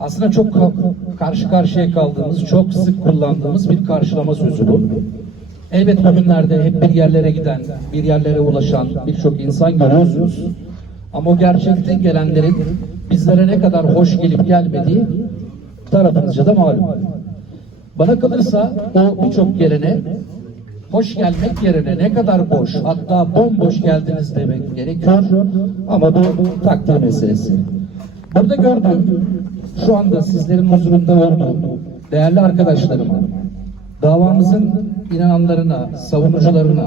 Aslında çok ka- karşı karşıya kaldığımız, çok sık kullandığımız bir karşılama sözü bu. Elbet bugünlerde hep bir yerlere giden, bir yerlere ulaşan birçok insan görüyorsunuz. Ama o gerçekte gelenlerin bizlere ne kadar hoş gelip gelmediği tarafınızca da malum. Bana kalırsa o birçok gelene hoş gelmek yerine ne kadar boş hatta bomboş geldiniz demek gerekiyor ama bu takdir meselesi. Burada gördüğüm şu anda sizlerin huzurunda olduğum değerli arkadaşlarıma davamızın inananlarına, savunucularına,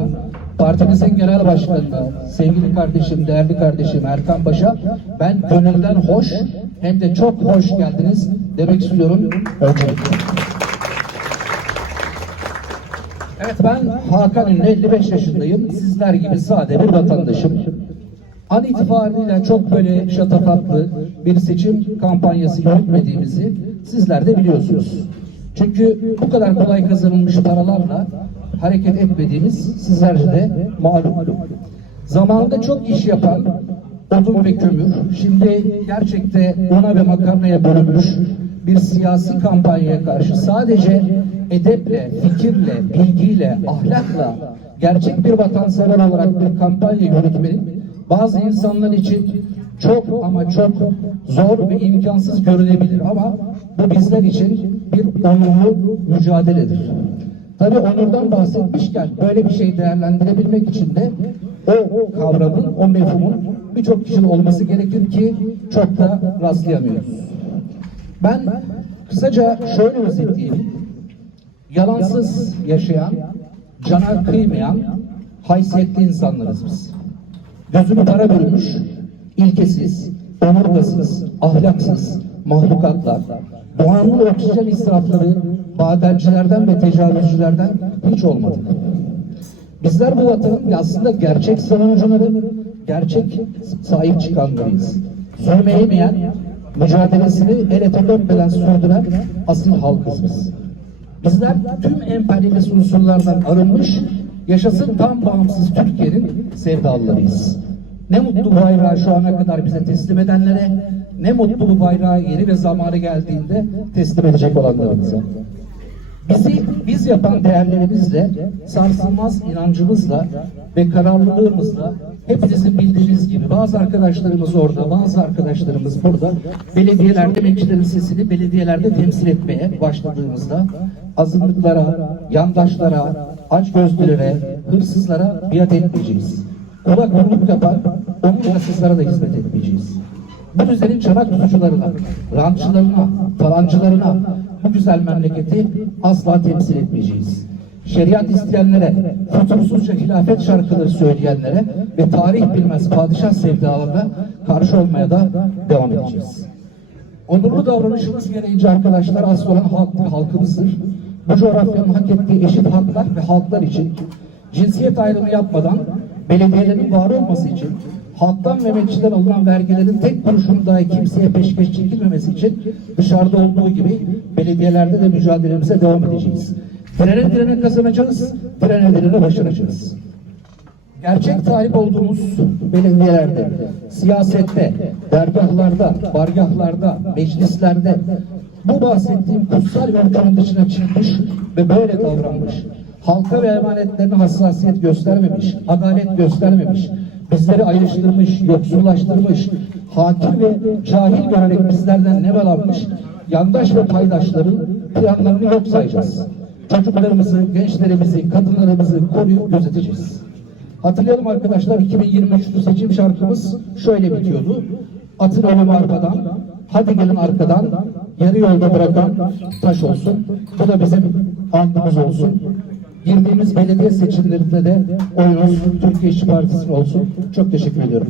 partimizin genel başkanına, sevgili kardeşim, değerli kardeşim Erkan Baş'a ben gönülden hoş hem de çok hoş geldiniz demek istiyorum öncelikle. Evet ben Hakan Ünlü 55 yaşındayım. Sizler gibi sade bir vatandaşım. An itibariyle çok böyle şatafatlı bir seçim kampanyası yürütmediğimizi sizler de biliyorsunuz. Çünkü bu kadar kolay kazanılmış paralarla hareket etmediğimiz sizlerce de malum. Zamanında çok iş yapan odun ve kömür, şimdi gerçekte una ve makarnaya bölünmüş bir siyasi kampanyaya karşı sadece edeple, fikirle, bilgiyle, ahlakla gerçek bir vatansever olarak bir kampanya yürütmenin bazı insanlar için çok ama çok zor ve imkansız görülebilir ama bu bizler için bir onurlu mücadeledir. Tabii onurdan bahsetmişken böyle bir şey değerlendirebilmek için de o kavramın, o mefhumun birçok kişinin olması gerekir ki çok da rastlayamıyoruz. Ben kısaca şöyle özetleyeyim. Yalansız yaşayan, cana kıymayan haysiyetli insanlarız biz. Gözünü para bürümüş, ilkesiz, omurgasız, ahlaksız mahlukatlar, doğanın oksijen israfları badelcilerden ve tecavüzcülerden hiç olmadık. Bizler bu vatanın aslında gerçek savunucuları, gerçek sahip çıkanlarıyız. Zulme eğmeyen, mücadelesini el ete dönmeden sürdüren asil halkız biz. Bizler tüm emperyalist unsurlardan arınmış, yaşasın tam bağımsız Türkiye'nin sevdalılarıyız. Ne mutlu bayrağı şu ana kadar bize teslim edenlere, ne mutlu bu bayrağı yeri ve zamanı geldiğinde teslim edecek olanlarımıza. Bizi biz yapan değerlerimizle, sarsılmaz inancımızla ve kararlılığımızla hepinizin bildiğiniz gibi bazı arkadaşlarımız orada, bazı arkadaşlarımız burada belediyelerde emekçilerin sesini belediyelerde temsil etmeye başladığımızda azınlıklara, yandaşlara, açgözlülere, hırsızlara biat etmeyeceğiz. Ona kulluk yapan, onun yasızlara da hizmet etmeyeceğiz. Bu düzenin çanak tutucularına, rantçılarına, falancılarına bu güzel memleketi asla temsil etmeyeceğiz. Şeriat isteyenlere, fütursuzca hilafet şarkıları söyleyenlere ve tarih bilmez padişah sevdalarına karşı olmaya da devam edeceğiz. Onurlu davranışımız gereğince arkadaşlar asıl olan halk, halkımızdır. Bu coğrafyanın hak ettiği eşit haklar ve halklar için cinsiyet ayrımı yapmadan belediyelerin var olması için halktan ve emekçiden alınan vergilerin tek kuruşunu dahi kimseye peşkeş çekilmemesi için dışarıda olduğu gibi belediyelerde de mücadelemize devam edeceğiz. Direne direne kazanacağız, direne direne başaracağız. Gerçek talip olduğumuz belediyelerde, siyasette, dergahlarda, bargahlarda, meclislerde bu bahsettiğim kutsal yolcunun dışına çıkmış ve böyle davranmış. Halka ve emanetlerine hassasiyet göstermemiş, adalet göstermemiş, bizleri ayrıştırmış, yoksullaştırmış, hakim ve cahil görerek bizlerden nevalanmış, yandaş ve paydaşların planlarını yok sayacağız. Çocuklarımızı, gençlerimizi, kadınlarımızı koruyup gözeteceğiz. Hatırlayalım arkadaşlar 2023'lü seçim şarkımız şöyle bitiyordu. Atın ölümü arkadan, hadi gelin arkadan, yarı yolda bırakan taş olsun. Bu da bizim andımız olsun. Girdiğimiz belediye seçimlerinde de oyunuz Türkiye İşçi Partisi'nin olsun. Çok teşekkür ediyorum.